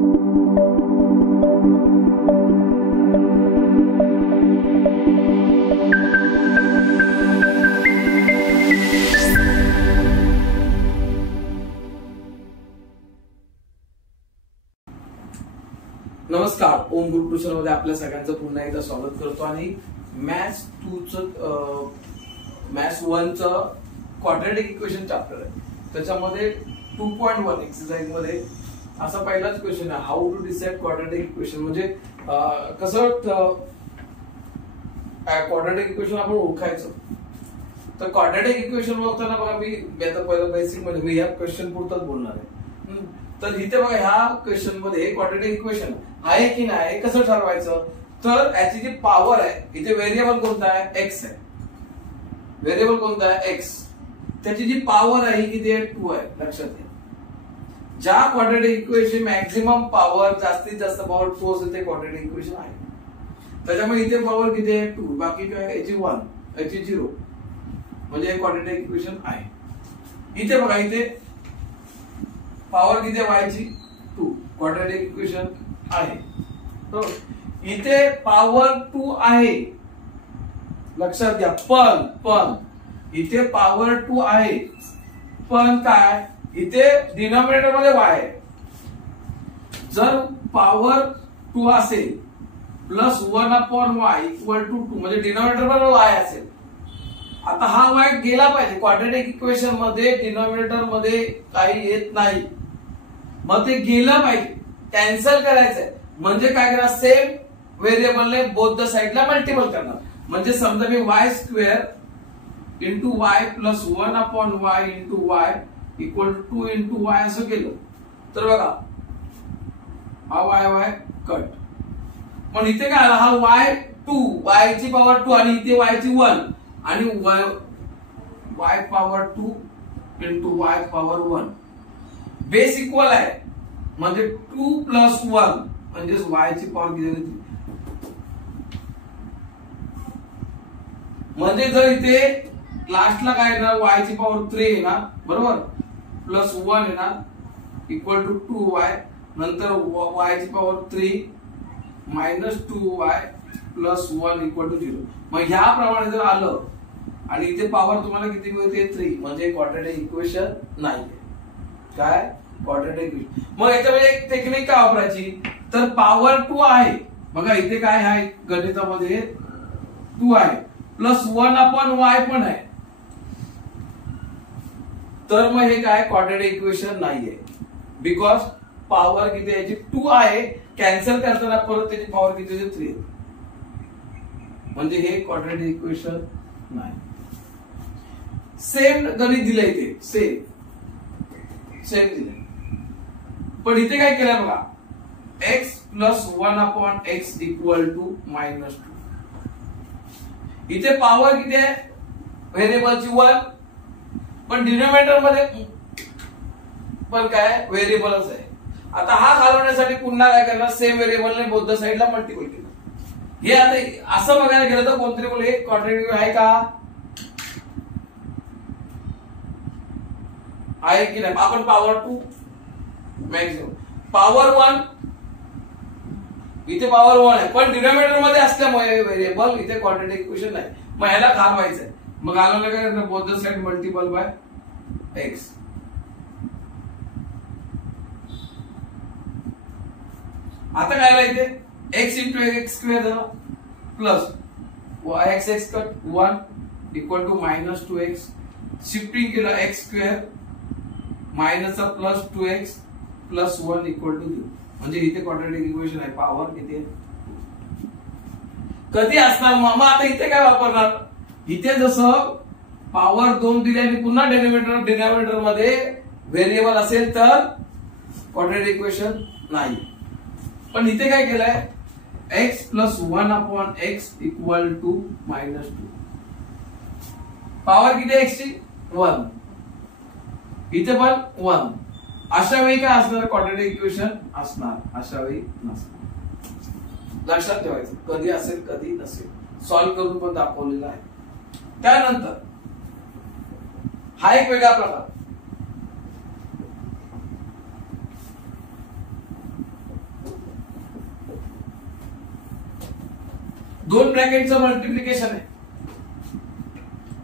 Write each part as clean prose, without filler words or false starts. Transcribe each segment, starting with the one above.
नमस्कार, ओम group tuition मध्ये आपल्या सगळ्यांचं पुन्हा एकदा स्वागत करतो आणि मॅथ्स 1 चं क्वाड्रॅटिक इक्वेशन चॅप्टर आहे. त्याच्यामध्ये 2.1 एक्सरसाइज मध्ये असा पहिलाच क्वेश्चन आहे, how to decide quadratic equation. म्हणजे कसं क्वाड्रॅटिक इक्वेशन आपण ओळखायचं. तर क्वाड्रॅटिक इक्वेशन ओळखताना बघा, मी आता पहिलं बेसिक मध्ये मी या क्वेश्चन पुरताच बोलणार आहे. तर इथे बघा, ह्या क्वेश्चन मध्ये क्वाड्रॅटिक इक्वेशन आहे की नाही कसं ठरवायचं. तर याची जी पॉवर आहे, इथे व्हेरिएबल कोणता आहे, एक्स आहे. व्हेरिएबल कोणता आहे, एक्स. त्याची जी पॉवर आहे किती आहे, 2 आहे. लक्षात घ्या, ज्या क्वाड्रॅटिक इक्वेशन मॅक्झिमम पॉवर, जास्तीत जास्त पॉवर 2 असेल ते क्वाड्रॅटिक इक्वेशन आहे. त्याच्यामुळे इथे पॉवर किती आहे, 2. बाकी काय, याची 1, याची 0, म्हणजे क्वाड्रॅटिक इक्वेशन आहे. इथे बघा, इथे पॉवर किती आहे, y ची 2, क्वाड्रॅटिक इक्वेशन आहे. तो इथे पॉवर 2 आहे, लक्षात घ्या. पण इथे पॉवर 2 आहे, पण काय, इथे डिनॉमिनेटर मध्ये y आहे. जर पॉवर 2 असेल प्लस 1/y इक्वल टू 2, म्हणजे डिनॉमिनेटर मध्ये y असेल. आता हा y गेला पाहिजे. क्वाड्रॅटिक इक्वेशन मध्ये डिनॉमिनेटर मध्ये काही येत नाही, मग ते गेलं पाहिजे. कॅन्सल करायचंय म्हणजे काय करणार, सेम व्हेरिएबलने बोथ द साइडला मल्टिपल करणार. म्हणजे समजा मी y² into y plus 1/y into y equal to 2 into y असं केलं तर बघा, हा y कट. पण इथे काय आला, हा y2, y ची पॉवर 2 आणि इथे y ची 1 आणि y power 2 into y power 1. Base equal आहे म्हणजे 2 प्लस 1 म्हणजे y ची पॉवर किती होती. म्हणजे जर इथे लास्टला काय येणार, y ची पॉवर 3 येणार, बरोबर, प्लस 1 येणार इक्वल टू 2y. नंतर y ची power 3 minus 2y plus 1 equal to 0. मग ह्याप्रमाणे जर आलं आणि इथे पॉवर तुम्हाला किती मिळते, 3, म्हणजे क्वाड्रॅटिक इक्वेशन नाही. काय, क्वाड्रॅटिक इक्वेशन. मग याच्यामध्ये एक टेक्निक काय वापरायची, तर पॉवर 2 आहे बघा, इथे काय आहे गणितामध्ये 2 आहे प्लस 1/y पण आहे. तर मग हे काय क्वाड्रॅटिक इक्वेशन नाहीये, बिकॉज पॉवर किती याची 2 आहे. कॅन्सल करताना परत त्याची पॉवर किती होते, 3, म्हणजे हे क्वाड्रॅटिक इक्वेशन नाही. सेम गणित दिलंय इथे, सेम दिलंय. पण इथे काय केलंय बघा, x plus 1/x equal to -2. इथे पॉवर किती आहे, व्हेरिएबलची 1, पण डिनॉमिनेटर मध्ये पण काय व्हेरिएबलच आहे. आता हा घालवण्यासाठी पुन्हा काय करणार, सेम व्हेरिएबलने बोथ साइडला मल्टिपल केलं. हे आता असं बघायला गेलं तर कोणतरी बोले क्वाड्रॅटिक आहे का, आहे की नाही. आपण पॉवर 2 मॅक्सिमम, पॉवर 1 इथे पॉवर 1 आहे, पण डिनॉमिनेटर मध्ये असल्यामुळे व्हेरिएबल इथे क्वाड्रॅटिक इक्वेशन नाही. मग ह्याला घालवायचंय. मग घालवलं काय करणार, both side multiple by x. आता काय आलं इथे, x इंटू x² झाला plus x cut 1 equal to -2x. Shifting केलं x² मायनसचा plus 2x plus 1 equal to 0. म्हणजे इथे क्वाड्रॅटिक इक्वेशन आहे. पॉवर किती आहे, कधी असणार. मग आता इथे काय वापरणार, इथे जसं पॉवर 2 दिली आणि पुन्हा डिनॉमिनेटर मध्ये व्हेरिएबल असेल तर क्वाड्रॅटिक इक्वेशन नाही. पण इथे काय केलंय, x plus 1/x equal to -2. Power किती आहे x ची, 1. इथे पण 1. अशा वेळी काय असणार, क्वाड्रॅटिक इक्वेशन असणार, अशा वेळी नसणार. लक्षात ठेवायचं, कधी असेल कधी नसेल. सॉल्व्ह करून पण दाखवलेलं आहे. त्यानंतर हा एक वेगळा प्रकार, दोन ब्रॅकेटचं मल्टिप्लिकेशन आहे,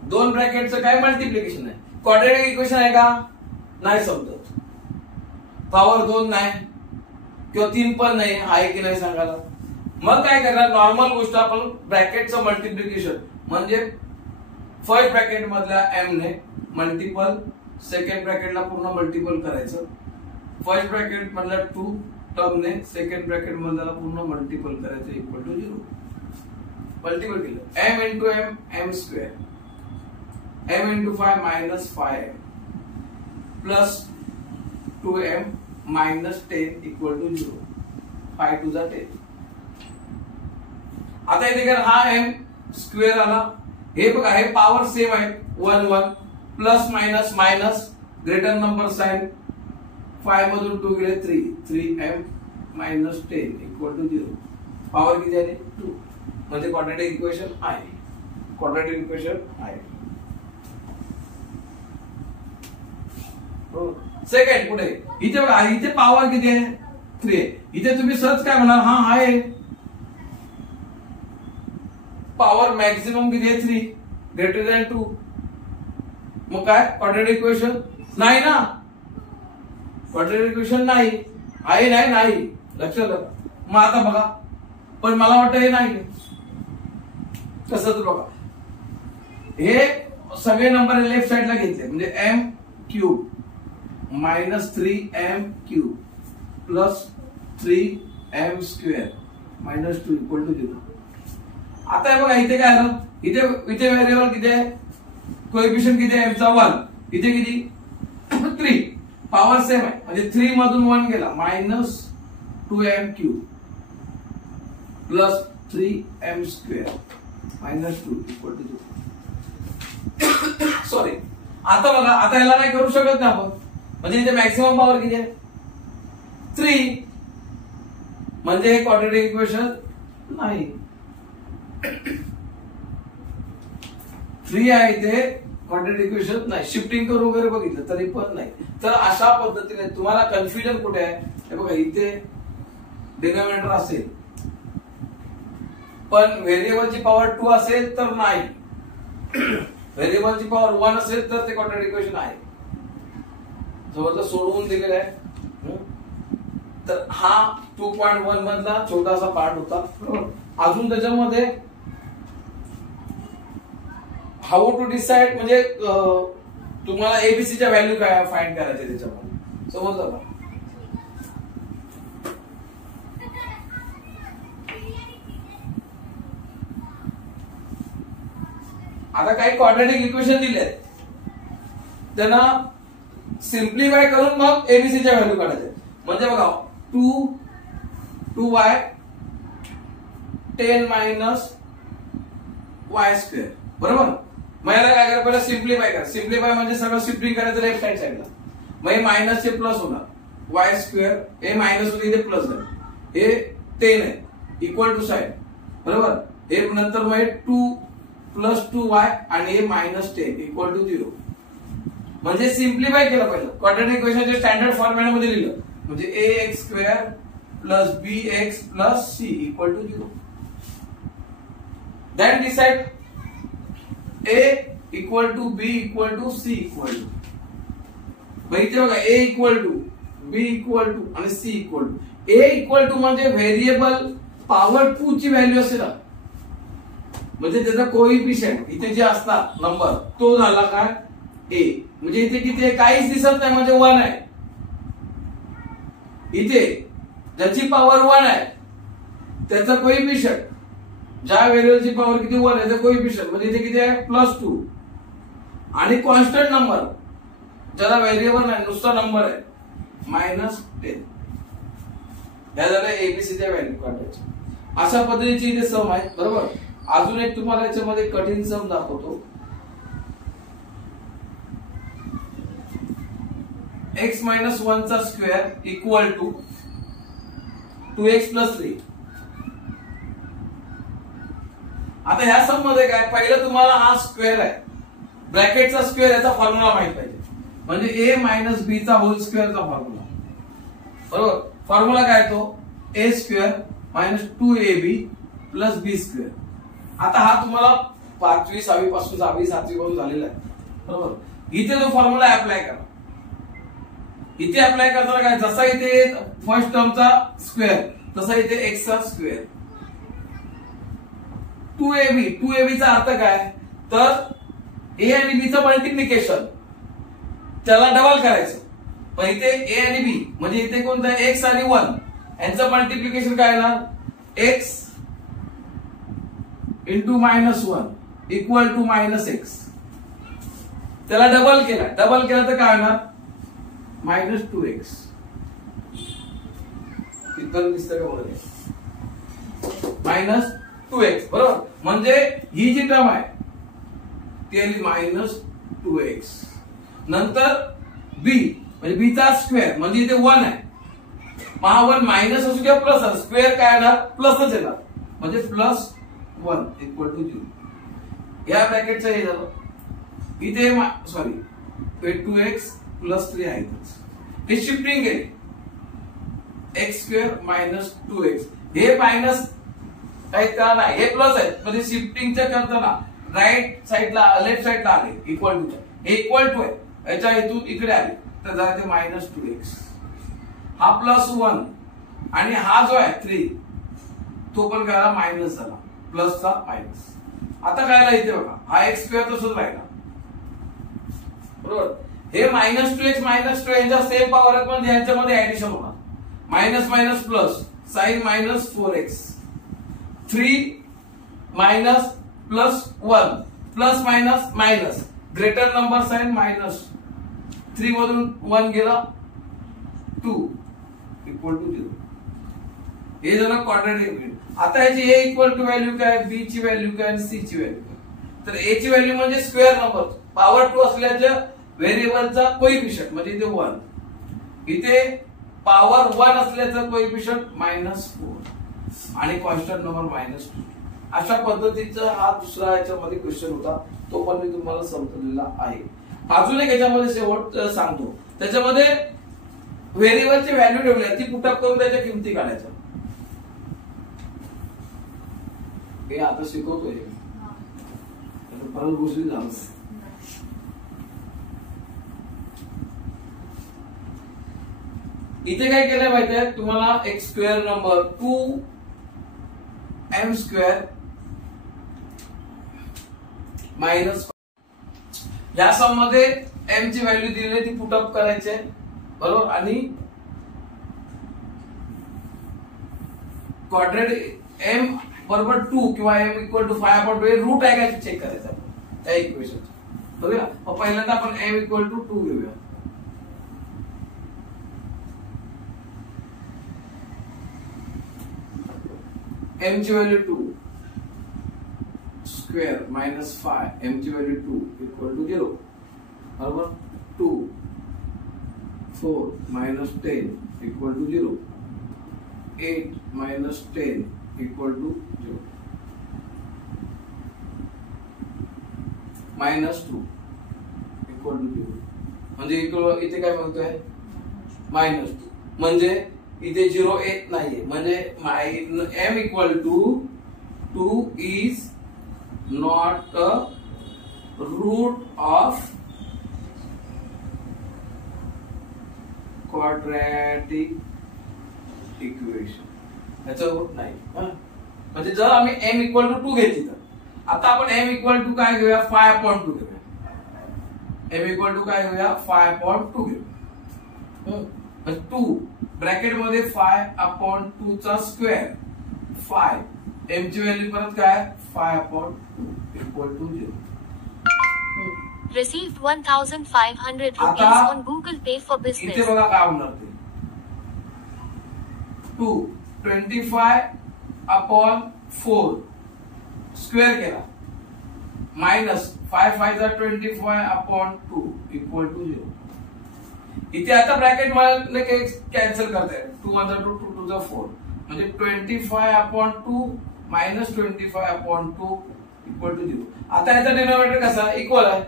दोन ब्रॅकेटचं काय मल्टिप्लिकेशन आहे. क्वाड्रॅटिक इक्वेशन आहे का, नाही समजत. पॉवर 2 नाही किंवा 3 पण नाही, आहे की नाही सांगायला. मग काय करणार, नॉर्मल गोष्ट आपण ब्रॅकेटचं मल्टिप्लिकेशन म्हणजे फर्स्ट ब्रॅकेट मधल्या m ने मल्टिपल, सेकंड ब्रॅकेटला पूर्ण मल्टिपल करायचं, फर्स्ट ब्रॅकेट मधल्या 2 टर्म ने सेकंड ब्रॅकेट मधला पूर्ण मल्टिपल करायचं इक्वल टू 0. मल्टिपल केलं m into m m square, m into 5 minus 5m plus 2m minus 10 equal to 0. 5 to the 10. आता इथे कर, हा m स्क्वेअर आला, हे बघा हे पॉवर सेम आहे 1 1 plus minus minus greater number sign, 5 मधून 2 गेले 3, 3m minus 10 equal to 0. Power किती आली 2. म्हणजे क्वाड्रॅटिक इक्वेशन आहे, क्वाड्रॅटिक इक्वेशन आहे. सेकंड पुढे इथे बघा, इथे पॉवर किती आहे 3 आहे. इथे तुम्ही सहज काय म्हणाल, हा आहे पॉवर मॅक्सिमम किती आहे 3 ग्रेटर दॅन 2. मग काय क्वाड्रॅटिक इक्वेशन नाही ना, क्वाड्रॅटिक इक्वेशन नाही आहे, नाही नाही लक्षात ठेवा. मग आता बघा, पण मला वाटतं हे नाही. कसं तर बघा, हे सगळे नंबर लेफ्ट साइडला घेतले म्हणजे m cube minus 3m cube plus 3m square minus 2 equal to 0. आता हे बघा, इथे काय आलं, इथे व्हेरिएबल किती आहे, कोएफिशिएंट किती आहे m चा 1, इथे किती 3, पॉवर सेम आहे म्हणजे 3 मधून 1 गेला minus 2m cube plus 3m square minus 2 equal to 0. Sorry, आता बघा, आता याला नाही करू शकत ना आपण, म्हणजे इथे मॅक्सिमम पॉवर किती आहे 3, म्हणजे हे क्वाड्रॅटिक इक्वेशन नाही. 3 आहे इथे, क्वाड्रॅटिक इक्वेशन नाही. शिफ्टिंग करून वगैरे बघितलं तरी पण नाही. तर अशा पद्धतीने तुम्हाला कन्फ्युजन कुठे आहे, हे बघा, इथे डिनॉमिनेटर असेल पण व्हेरिएबलची पॉवर 2 असेल तर नाही, व्हेरिएबलची पॉवर 1 असेल तर ते क्वाड्रॅटिक इक्वेशन आहे. जवळ सोडवून दिलेलं आहे. तर हा 2.1 मधला छोटासा पार्ट होता. अजून त्याच्यामध्ये हाऊ टू डिसाइड म्हणजे तुम्हाला एबीसीच्या व्हॅल्यू काय फाइंड करायचे त्याच्यामध्ये, समजलं का. आता काही क्वाड्रॅटिक इक्वेशन दिले आहेत, त्यांना सिम्प्लिफाय करून मग एबीसीच्या व्हॅल्यू काढायचे. म्हणजे बघा 2y 10 मायनस y स्क्वेअर, बरोबर. मग याला काय करायचं, पहिला सिम्प्लिफाय करा. सिम्प्लिफाय म्हणजे सगळं शिफ्टिंग करायचं लेफ्ट साइड साइडला. मग हे मायनस चे प्लस होणार, y स्क्वेअर हे मायनस होते इथे प्लस आहे, हे 10 आहे इक्वल टू साइड, बरोबर. हे नंतर मग 2 प्लस 2y आणि हे मायनस 10 इक्वल टू 0. म्हणजे सिम्प्लिफाय केलं पहिलं, क्वाड्रॅटिक इक्वेशनच्या स्टँडर्ड फॉर्मॅट मध्ये लिहिलं. म्हणजे ax square plus bx plus c equal to 0. Then decide a equal to b equal to c equal to. मग इथे बघा a equal to, b equal to आणि c equal to. a equal to म्हणजे variable power 2 ची value असेल, म्हणजे त्याचा coefficient इथे जे असतात नंबर तो झाला काय a. म्हणजे इथे किती आहे काहीच दिसत नाही, म्हणजे 1 आहे. इथे ज्याची पॉवर 1 आहे त्याचा कोएफिशिएंट, ज्या व्हेरिएबलची पॉवर किती 1 आहे त्याचा कोएफिशिएंट म्हणजे इथे किती आहे +2. आणि कॉन्स्टंट नंबर ज्याला व्हेरिएबल नाही नुसता नंबर आहे -10. या झाल्या एबीसीच्या व्हॅल्यू काढायच्या. अशा पद्धतीची इथे सम आहे, बरोबर. अजून एक तुम्हाला याच्यामध्ये कठीण सम दाखवतो. x - 1 चा स्क्वेअर इक्वल टू 2x + 3. आता ह्या सम मध्ये काय, पहिलं तुम्हाला हा स्क्वेअर आहे, ब्रॅकेटचा स्क्वेअर याचा फॉर्म्युला माहित पाहिजे. म्हणजे a - b चा होल स्क्वेअरचा फॉर्म्युला, बरोबर. फॉर्म्युला काय तो a² - 2ab + b² आता हा तुम्हाला 5वी 6वी पासून 6वी 7वी पासून झालेला आहे, बरोबर. इथे जो फॉर्म्युला अप्लाय करा. इथे अप्लाय करताना काय, जसा इथे फर्स्ट टर्मचा स्क्वेअर तसा इथे एक्स चा स्क्वेअर. 2ab चा अर्थ काय, तर ए आणि बी चं मल्टिप्लिकेशन त्याला डबल करायचं. पण इथे ए आणि बी म्हणजे इथे कोणतं आहे, एक्स आणि 1 यांचं मल्टिप्लिकेशन काय येणार, x into -1 equal to -x. त्याला डबल केला तर काय होणार, -2x. इथं दिसतं का बघा, -2x, बरोबर. म्हणजे ही जी टर्म आहे ती आली -2x. नंतर बी म्हणजे बी चा स्क्वेअर म्हणजे इथे 1 आहे, हा 1 मायनस असू किंवा प्लस असू, स्क्वेअर काय येणार, प्लसच येणार, म्हणजे +1 इक्वल टू 0. या ब्रॅकेटचं हे झालं. इथे सॉरी 2x + 3 आहे, हे शिफ्टिंग आहे, x² - 2x. हे मायनस आहेत का, नाही, हे प्लस आहेत, म्हणजे शिफ्टिंगच्या करताना राईट साइडला लेफ्ट साइडला आले इक्वल टू, हे इक्वल टू आहे, याच्या इथून इकडे आले तर जाते -2x. हा +1 आणि हा जो आहे 3 तो पण काय मायनस झाला, प्लसचा मायनस. आता काय राहिला इथे बघा, हा x² तसंच राहिला, बरोबर. हे -2x -2 यांच्या सेम पॉवर आहेत, पण यांच्यामध्ये ऍडिशन होणार, minus minus plus, sign -4x. 3 minus +1 plus minus minus, greater number sign -3 मधून 1 गेला 2 इक्वल टू 0. हे झालं क्वाड्रॅटिक इक्वेशन. आता याची a इक्वल टू व्हॅल्यू काय, b ची व्हॅल्यू काय आणि c ची व्हॅल्यू काय. तर a ची व्हॅल्यू म्हणजे स्क्वेअर नंबर, पॉवर 2 असल्याच्या व्हेरिएबलचा कोइफिशियंट म्हणजे इथे 1, इथे पॉवर 1 असल्याचं कोइफिशियंट -4 आणि कॉन्स्टंट नंबर -2. अशा पद्धतीचा हा दुसरा याच्यामध्ये क्वेश्चन होता, तो पण मी तुम्हाला समजलेला आहे. अजून एक याच्यामध्ये शेवट सांगतो, त्याच्यामध्ये व्हेरिएबलची व्हॅल्यू ठेवली, ती पुटअप करून त्याच्या किमती काढायच्या. हे आता शिकवतोय, परत गोष्टी झालं. इथे काय केलंय माहितीये तुम्हाला, एक स्क्वेअर नंबर 2m² मायनस, या सम मध्ये m ची व्हॅल्यू दिली ती पुटअप करायची आहे, बरोबर. आणि क्वाड्रॅटिक m बरोबर 2 किंवा m इक्वल टू 5/2 हे रूट आहे का चेक करायचं त्या इक्वेशन, बघूया. मग पहिल्यांदा आपण m इक्वल टू 2 घेऊया. m ची व्हॅल्यू 2 स्क्वेअर -5, m ची व्हॅल्यू 2 इक्वल टू 0, बरोबर. 2 4 -10 equal to 0, 8 -10 equal to 0, -2 equal to 0. म्हणजे इथे काय म्हणतोय -2, म्हणजे इथे 0 येत नाहीये, म्हणजे m equal to 2 is not a root of quadratic equation, याचा रूट नाही. म्हणजे जर आम्ही m इक्वल टू 2 घेतली तर आता आपण m इक्वल टू काय घेऊया, 5/2 घेऊया. m इक्वल टू काय घेऊया, 5/2 घेऊया. 2 ब्रॅकेट मध्ये 5/2 चा स्क्वेअर 5, m ची व्हॅल्यू परत काय 5/2 equal to 0. Received 1,500 rupees on Google Pay for business. इथे बघा काय होणार ते, 2 25/4 स्क्वेअर केला मायनस 5 5 25/2 इक्वल टू 0. इथे आता ब्रॅकेट मला कॅन्सल करताय, 2 1 2 2 2 4 म्हणजे 25/2 मायनस 25/2 इक्वल टू 0. आता याचा डिनॉमिनेटर कसा इक्वल आहे,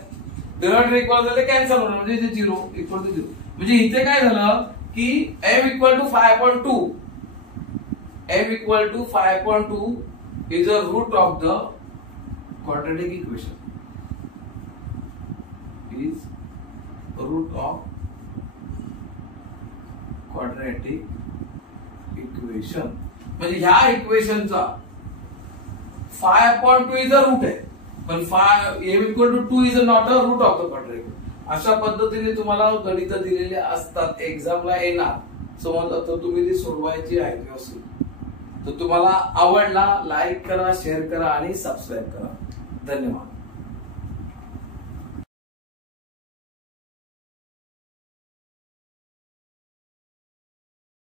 डिनॉमिनेटर इक्वल झालं कॅन्सल होणार, म्हणजे इथे 0 इक्वल टू 0. म्हणजे इथे काय झालं की m equal to 5/2 is a root of the quadratic equation is root of quadratic equation. म्हणजे ह्या इक्वेशनचा phi upon 2 is a root आहे, पण phi m equal to 2 is not a root of the quadratic. अशा पद्धतीने तुम्हाला गणित दिलेले असतात, एक्झामला येणार. समजलं तर तुम्ही ती सोडवायची आहे व्यवस्थित. तर तुम्हाला आवडला लाईक करा, शेअर करा आणि सबस्क्राईब करा. धन्यवाद.